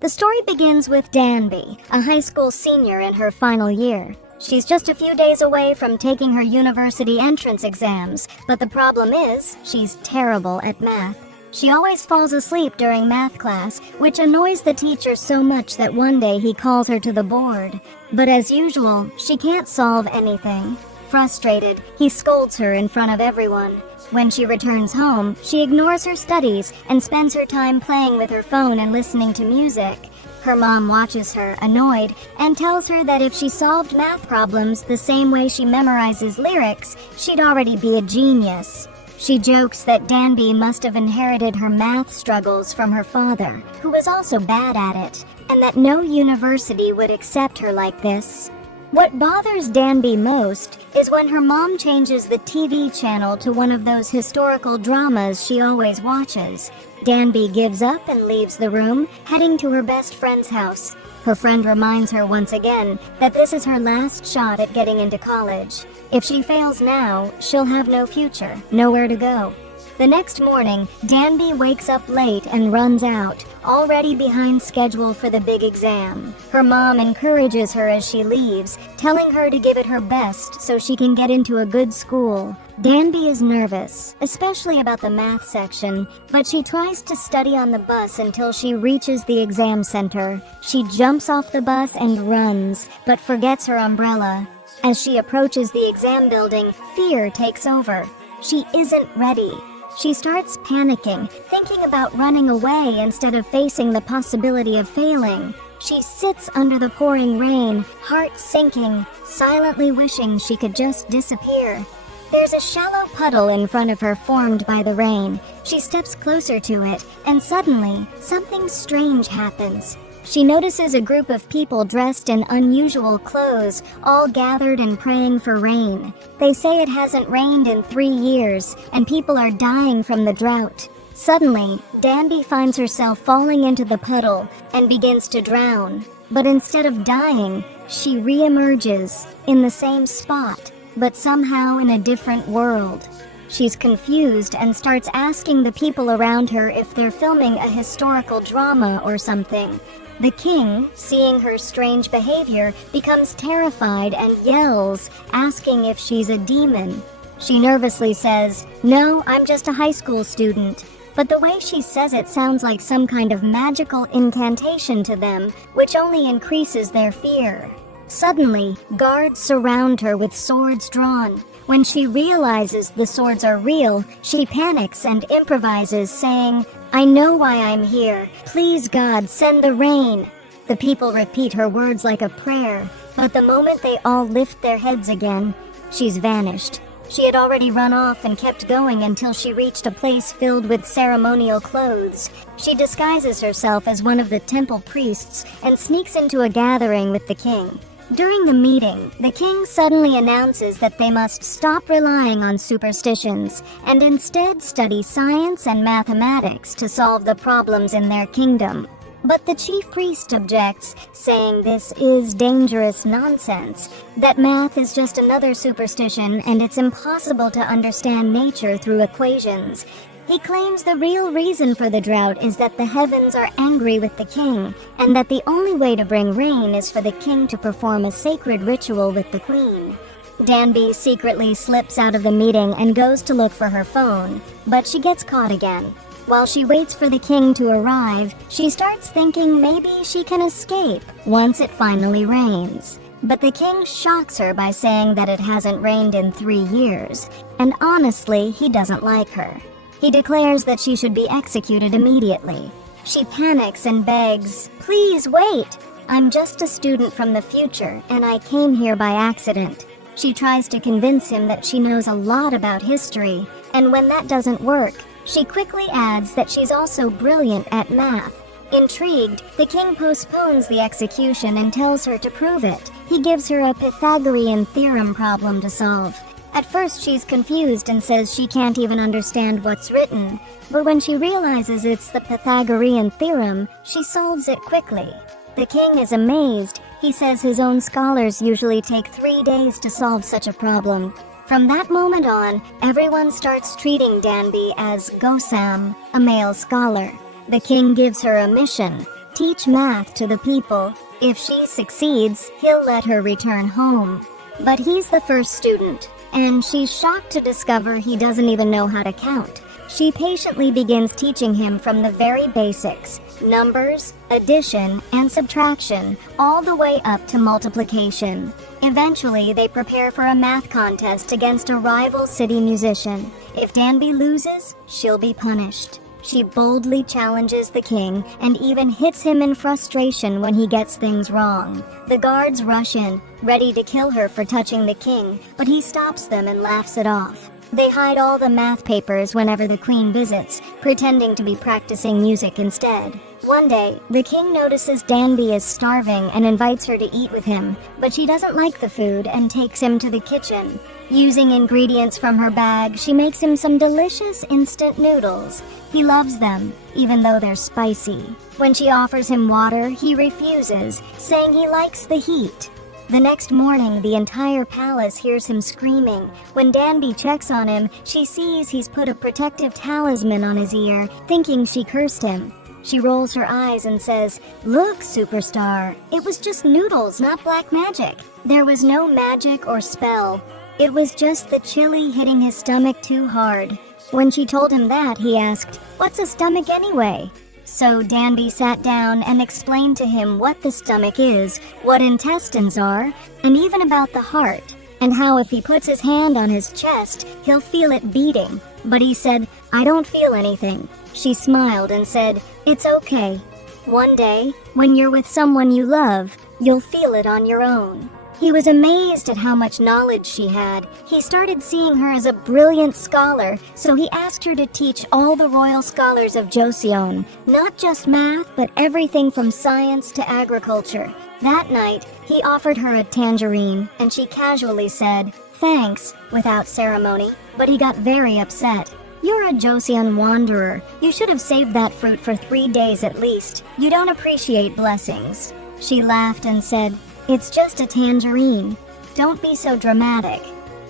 The story begins with Danby, a high school senior in her final year. She's just a few days away from taking her university entrance exams, but the problem is, she's terrible at math. She always falls asleep during math class, which annoys the teacher so much that one day he calls her to the board. But as usual, she can't solve anything. Frustrated, he scolds her in front of everyone. When she returns home, she ignores her studies and spends her time playing with her phone and listening to music. Her mom watches her, annoyed, and tells her that if she solved math problems the same way she memorizes lyrics, she'd already be a genius. She jokes that Danby must have inherited her math struggles from her father, who was also bad at it, and that no university would accept her like this. What bothers Danby most is when her mom changes the TV channel to one of those historical dramas she always watches. Danby gives up and leaves the room, heading to her best friend's house. Her friend reminds her once again that this is her last shot at getting into college. If she fails now, she'll have no future, nowhere to go. The next morning, Danby wakes up late and runs out, already behind schedule for the big exam. Her mom encourages her as she leaves, telling her to give it her best so she can get into a good school. Danby is nervous, especially about the math section, but she tries to study on the bus until she reaches the exam center. She jumps off the bus and runs, but forgets her umbrella. As she approaches the exam building, fear takes over. She isn't ready. She starts panicking, thinking about running away instead of facing the possibility of failing. She sits under the pouring rain, heart sinking, silently wishing she could just disappear. There's a shallow puddle in front of her formed by the rain. She steps closer to it, and suddenly, something strange happens. She notices a group of people dressed in unusual clothes, all gathered and praying for rain. They say it hasn't rained in 3 years, and people are dying from the drought. Suddenly, Danby finds herself falling into the puddle and begins to drown. But instead of dying, she re-emerges in the same spot, but somehow in a different world. She's confused and starts asking the people around her if they're filming a historical drama or something. The king, seeing her strange behavior, becomes terrified and yells, asking if she's a demon. She nervously says, "No, I'm just a high school student." But the way she says it sounds like some kind of magical incantation to them, which only increases their fear. Suddenly, guards surround her with swords drawn. When she realizes the swords are real, she panics and improvises, saying, "I know why I'm here. Please, God, send the rain." The people repeat her words like a prayer, but the moment they all lift their heads again, she's vanished. She had already run off and kept going until she reached a place filled with ceremonial clothes. She disguises herself as one of the temple priests and sneaks into a gathering with the king. During the meeting, the king suddenly announces that they must stop relying on superstitions and instead study science and mathematics to solve the problems in their kingdom. But the chief priest objects, saying this is dangerous nonsense, that math is just another superstition and it's impossible to understand nature through equations. He claims the real reason for the drought is that the heavens are angry with the king, and that the only way to bring rain is for the king to perform a sacred ritual with the queen. Danby secretly slips out of the meeting and goes to look for her phone, but she gets caught again. While she waits for the king to arrive, she starts thinking maybe she can escape once it finally rains. But the king shocks her by saying that it hasn't rained in 3 years, and honestly, he doesn't like her. He declares that she should be executed immediately. She panics and begs, "Please wait! I'm just a student from the future, and I came here by accident." She tries to convince him that she knows a lot about history, and when that doesn't work, she quickly adds that she's also brilliant at math. Intrigued, the king postpones the execution and tells her to prove it. He gives her a Pythagorean theorem problem to solve. At first she's confused and says she can't even understand what's written, but when she realizes it's the Pythagorean theorem, she solves it quickly. The king is amazed. He says his own scholars usually take 3 days to solve such a problem. From that moment on, everyone starts treating Danby as Gosam, a male scholar. The king gives her a mission: teach math to the people. If she succeeds, he'll let her return home. But he's the first student, and she's shocked to discover he doesn't even know how to count. She patiently begins teaching him from the very basics: numbers, addition, and subtraction, all the way up to multiplication. Eventually, they prepare for a math contest against a rival city musician. If Danby loses, she'll be punished. She boldly challenges the king and even hits him in frustration when he gets things wrong. The guards rush in, ready to kill her for touching the king, but he stops them and laughs it off. They hide all the math papers whenever the queen visits, pretending to be practicing music instead. One day, the king notices Danby is starving and invites her to eat with him, but she doesn't like the food and takes him to the kitchen. Using ingredients from her bag, she makes him some delicious instant noodles. He loves them, even though they're spicy. When she offers him water, he refuses, saying he likes the heat. The next morning, the entire palace hears him screaming. When Danby checks on him, she sees he's put a protective talisman on his ear, thinking she cursed him. She rolls her eyes and says, "Look, superstar, it was just noodles, not black magic." There was no magic or spell. It was just the chili hitting his stomach too hard. When she told him that, he asked, "What's a stomach anyway?" So Danby sat down and explained to him what the stomach is, what intestines are, and even about the heart, and how if he puts his hand on his chest, he'll feel it beating. But he said, "I don't feel anything." She smiled and said, "It's okay. One day, when you're with someone you love, you'll feel it on your own." He was amazed at how much knowledge she had. He started seeing her as a brilliant scholar, so he asked her to teach all the royal scholars of Joseon, not just math, but everything from science to agriculture. That night, he offered her a tangerine, and she casually said, "Thanks," without ceremony, but he got very upset. "You're a Joseon wanderer. You should have saved that fruit for 3 days at least. You don't appreciate blessings." She laughed and said, "It's just a tangerine. Don't be so dramatic."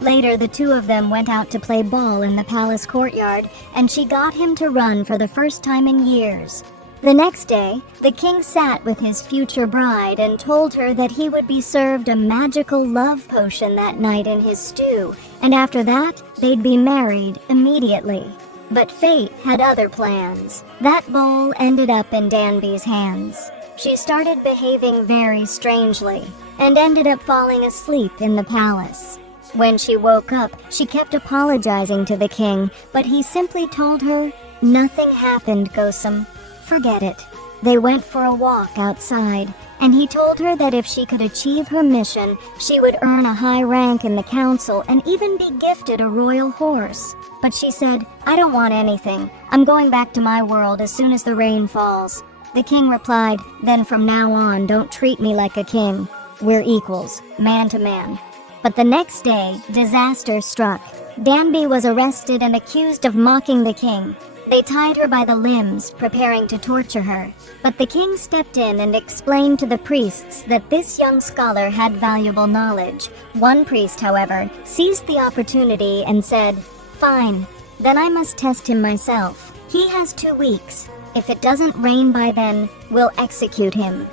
Later, the two of them went out to play ball in the palace courtyard, and she got him to run for the first time in years. The next day, the king sat with his future bride and told her that he would be served a magical love potion that night in his stew, and after that, they'd be married immediately. But fate had other plans. That bowl ended up in Danby's hands. She started behaving very strangely and ended up falling asleep in the palace. When she woke up, she kept apologizing to the king, but he simply told her, "Nothing happened, Gosum. Forget it." They went for a walk outside, and he told her that if she could achieve her mission, she would earn a high rank in the council and even be gifted a royal horse. But she said, "I don't want anything. I'm going back to my world as soon as the rain falls." The king replied, "Then from now on, don't treat me like a king. We're equals, man to man." But the next day, disaster struck. Danby was arrested and accused of mocking the king. They tied her by the limbs, preparing to torture her. But the king stepped in and explained to the priests that this young scholar had valuable knowledge. One priest, however, seized the opportunity and said, "Fine, then I must test him myself. He has 2 weeks. If it doesn't rain by then, we'll execute him."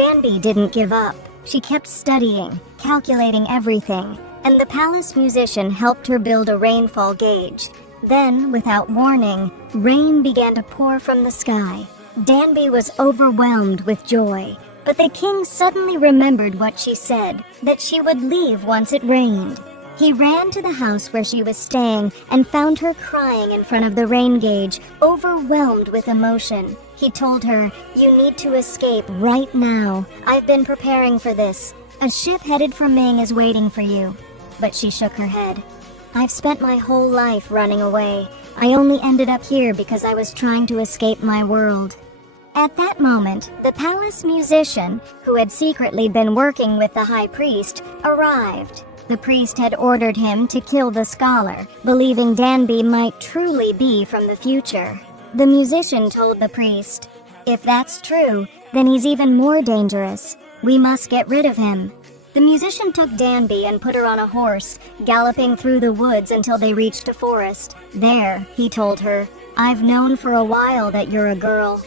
Danby didn't give up. She kept studying, calculating everything, and the palace musician helped her build a rainfall gauge. Then, without warning, rain began to pour from the sky. Danby was overwhelmed with joy, but the king suddenly remembered what she said, that she would leave once it rained. He ran to the house where she was staying and found her crying in front of the rain gauge, overwhelmed with emotion. He told her, "You need to escape right now. I've been preparing for this. A ship headed for Ming is waiting for you." But she shook her head. "I've spent my whole life running away. I only ended up here because I was trying to escape my world." At that moment, the palace musician, who had secretly been working with the high priest, arrived. The priest had ordered him to kill the scholar, believing Danby might truly be from the future. The musician told the priest, "If that's true, then he's even more dangerous. We must get rid of him." The musician took Danby and put her on a horse, galloping through the woods until they reached a forest. There, he told her, "I've known for a while that you're a girl."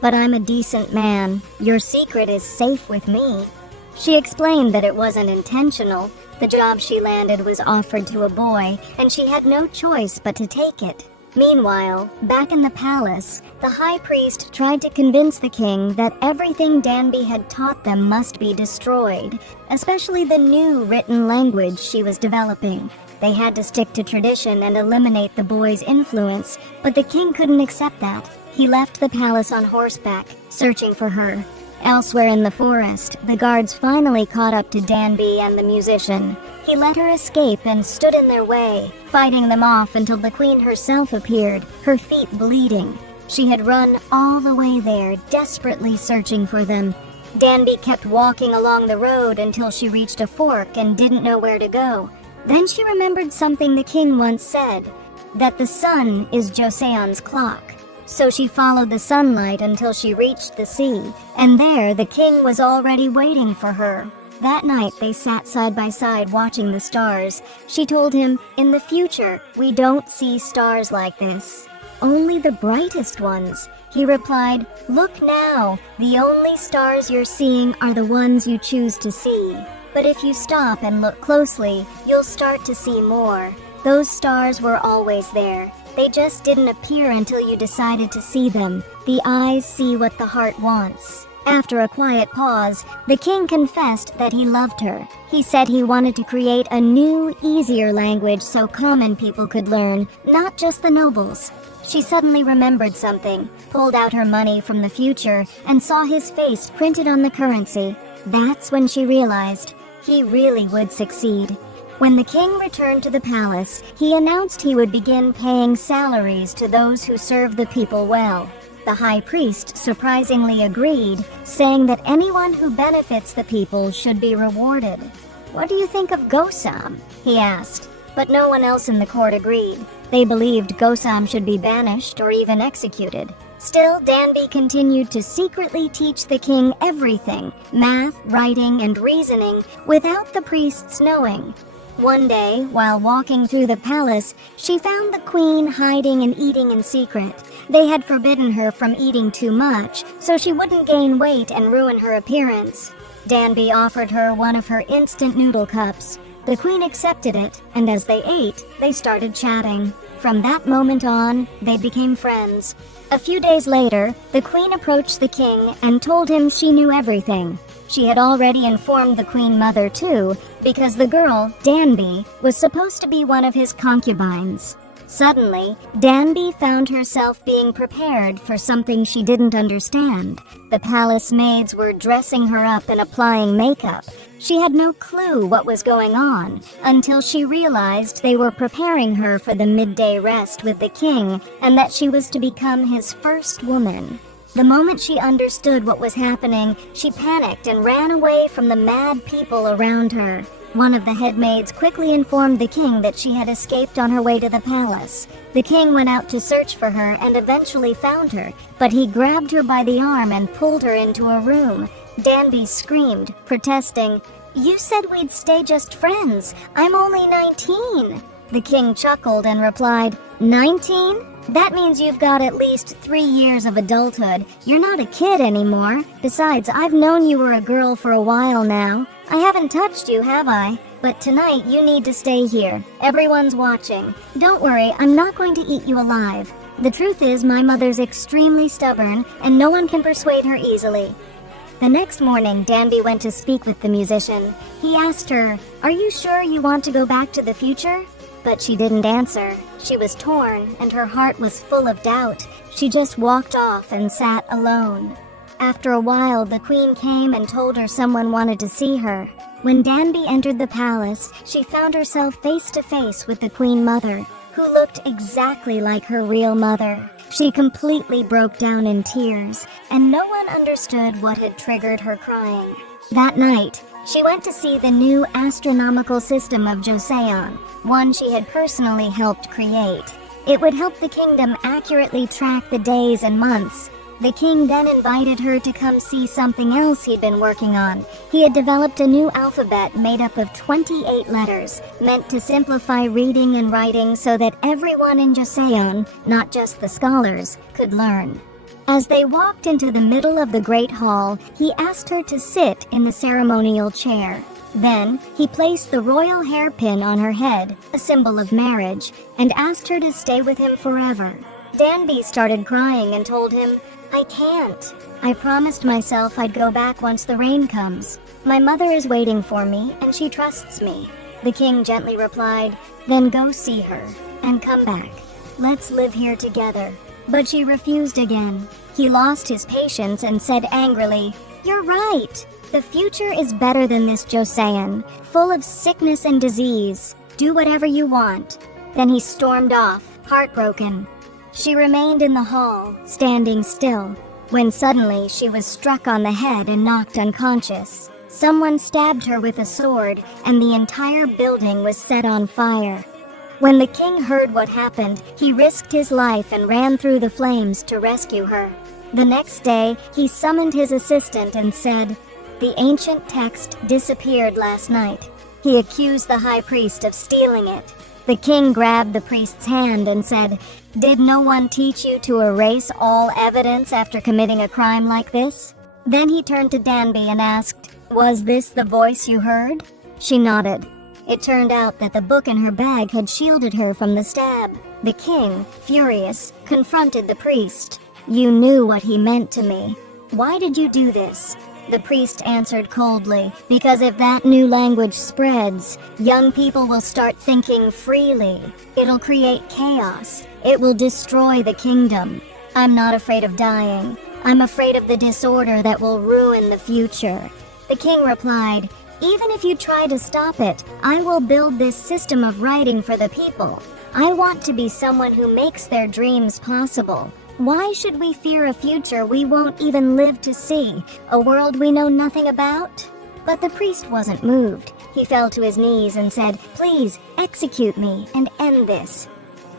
but I'm a decent man. Your secret is safe with me." She explained that it wasn't intentional. The job she landed was offered to a boy, and she had no choice but to take it. Meanwhile, back in the palace, the high priest tried to convince the king that everything Danby had taught them must be destroyed, especially the new written language she was developing. They had to stick to tradition and eliminate the boy's influence, but the king couldn't accept that. He left the palace on horseback, searching for her. Elsewhere in the forest, the guards finally caught up to Danby and the musician. He let her escape and stood in their way, fighting them off until the queen herself appeared, her feet bleeding. She had run all the way there, desperately searching for them. Danby kept walking along the road until she reached a fork and didn't know where to go. Then she remembered something the king once said, that the sun is Joseon's clock. So she followed the sunlight until she reached the sea, and there the king was already waiting for her. That night they sat side by side watching the stars. She told him, "In the future, we don't see stars like this. Only the brightest ones." He replied, "Look now, the only stars you're seeing are the ones you choose to see. But if you stop and look closely, you'll start to see more. Those stars were always there. They just didn't appear until you decided to see them. The eyes see what the heart wants." After a quiet pause, the king confessed that he loved her. He said he wanted to create a new, easier language so common people could learn, not just the nobles. She suddenly remembered something, pulled out her money from the future, and saw his face printed on the currency. That's when she realized he really would succeed. When the king returned to the palace, he announced he would begin paying salaries to those who serve the people well. The high priest surprisingly agreed, saying that anyone who benefits the people should be rewarded. "What do you think of Gosam?" he asked. But no one else in the court agreed. They believed Gosam should be banished or even executed. Still, Danby continued to secretly teach the king everything, math, writing, and reasoning, without the priests knowing. One day, while walking through the palace, she found the queen hiding and eating in secret. They had forbidden her from eating too much, so she wouldn't gain weight and ruin her appearance. Danby offered her one of her instant noodle cups. The queen accepted it, and as they ate, they started chatting. From that moment on, they became friends. A few days later, the queen approached the king and told him she knew everything. She had already informed the queen mother too, because the girl, Danby, was supposed to be one of his concubines. Suddenly, Danby found herself being prepared for something she didn't understand. The palace maids were dressing her up and applying makeup. She had no clue what was going on until she realized they were preparing her for the midday rest with the king and that she was to become his first woman. The moment she understood what was happening, she panicked and ran away from the mad people around her. One of the head maids quickly informed the king that she had escaped on her way to the palace. The king went out to search for her and eventually found her, but he grabbed her by the arm and pulled her into a room. Danby screamed, protesting, "You said we'd stay just friends. I'm only 19. The king chuckled and replied, 19? That means you've got at least 3 years of adulthood. You're not a kid anymore. Besides, I've known you were a girl for a while now. I haven't touched you, have I? But tonight you need to stay here. Everyone's watching. Don't worry, I'm not going to eat you alive. The truth is, my mother's extremely stubborn, and no one can persuade her easily." The next morning, Danby went to speak with the musician. He asked her, "Are you sure you want to go back to the future?" But she didn't answer. She was torn, and her heart was full of doubt. She just walked off and sat alone. After a while, the queen came and told her someone wanted to see her. When Danby entered the palace, she found herself face to face with the queen mother, who looked exactly like her real mother. She completely broke down in tears, and no one understood what had triggered her crying. That night, she went to see the new astronomical system of Joseon, one she had personally helped create. It would help the kingdom accurately track the days and months. The king then invited her to come see something else he'd been working on. He had developed a new alphabet made up of 28 letters, meant to simplify reading and writing so that everyone in Joseon, not just the scholars, could learn. As they walked into the middle of the great hall, he asked her to sit in the ceremonial chair. Then, he placed the royal hairpin on her head, a symbol of marriage, and asked her to stay with him forever. Danby started crying and told him, "I can't. I promised myself I'd go back once the rain comes. My mother is waiting for me, and she trusts me." The king gently replied, "Then go see her, and come back. Let's live here together." But she refused again. He lost his patience and said angrily, "You're right. The future is better than this Joseon, full of sickness and disease. Do whatever you want." Then he stormed off, heartbroken. She remained in the hall, standing still, when suddenly she was struck on the head and knocked unconscious. Someone stabbed her with a sword, and the entire building was set on fire. When the king heard what happened, he risked his life and ran through the flames to rescue her. The next day, he summoned his assistant and said, "The ancient text disappeared last night." He accused the high priest of stealing it. The king grabbed the priest's hand and said, "Did no one teach you to erase all evidence after committing a crime like this?" Then he turned to Danby and asked, "Was this the voice you heard?" She nodded. It turned out that the book in her bag had shielded her from the stab. The king, furious, confronted the priest. "You knew what he meant to me. Why did you do this?" The priest answered coldly, "Because if that new language spreads, young people will start thinking freely. It'll create chaos. It will destroy the kingdom. I'm not afraid of dying. I'm afraid of the disorder that will ruin the future." The king replied, "Even if you try to stop it, I will build this system of writing for the people. I want to be someone who makes their dreams possible. Why should we fear a future we won't even live to see, a world we know nothing about?" But the priest wasn't moved. He fell to his knees and said, "Please, execute me and end this."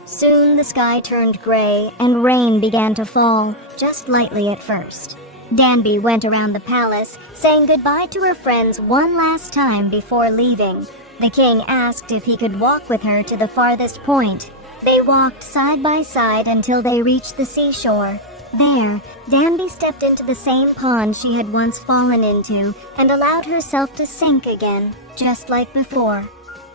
Soon the sky turned gray and rain began to fall, just lightly at first. Danby went around the palace, saying goodbye to her friends one last time before leaving. The king asked if he could walk with her to the farthest point. They walked side by side until they reached the seashore. There, Danby stepped into the same pond she had once fallen into and allowed herself to sink again, just like before.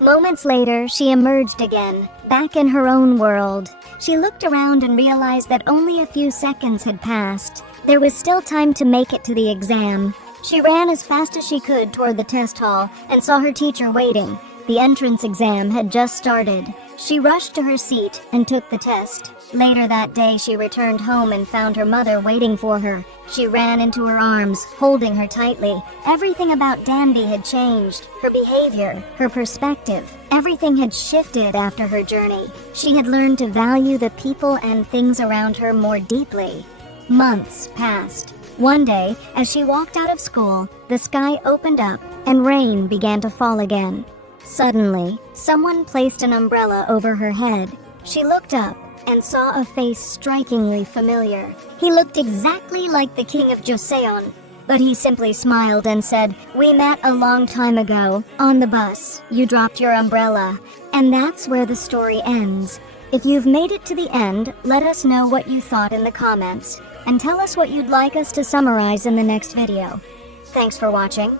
Moments later, she emerged again, back in her own world. She looked around and realized that only a few seconds had passed. There was still time to make it to the exam. She ran as fast as she could toward the test hall and saw her teacher waiting. The entrance exam had just started. She rushed to her seat and took the test. Later that day, she returned home and found her mother waiting for her. She ran into her arms, holding her tightly. Everything about Danby had changed. Her behavior, her perspective, everything had shifted after her journey. She had learned to value the people and things around her more deeply. Months passed. One day, as she walked out of school, the sky opened up and rain began to fall again. Suddenly, someone placed an umbrella over her head. She looked up and saw a face strikingly familiar. He looked exactly like the king of Joseon, but he simply smiled and said, "We met a long time ago, on the bus. You dropped your umbrella." And that's where the story ends. If you've made it to the end, let us know what you thought in the comments, and tell us what you'd like us to summarize in the next video. Thanks for watching.